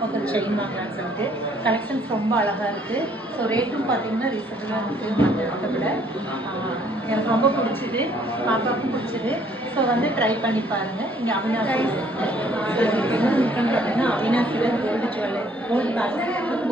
பாப்பாக்கு செயின் வாங்கலாம்னு சொல்லிட்டு கலெக்ஷன்ஸ் ரொம்ப அழகாக இருக்குது. ஸோ ரேட்டும் பார்த்தீங்கன்னா ரீசனபிளாக இருக்குது மற்ற இடத்த விட. எனக்கு ரொம்ப பிடிச்சிது, பாப்பாவுக்கும் பிடிச்சிது. ஸோ வந்து ட்ரை பண்ணி பாருங்கள். இங்கே அவினாசி என்ன இருக்குன்னு பார்த்தீங்கன்னா அவினாசியில் கோல்டு பேலஸ்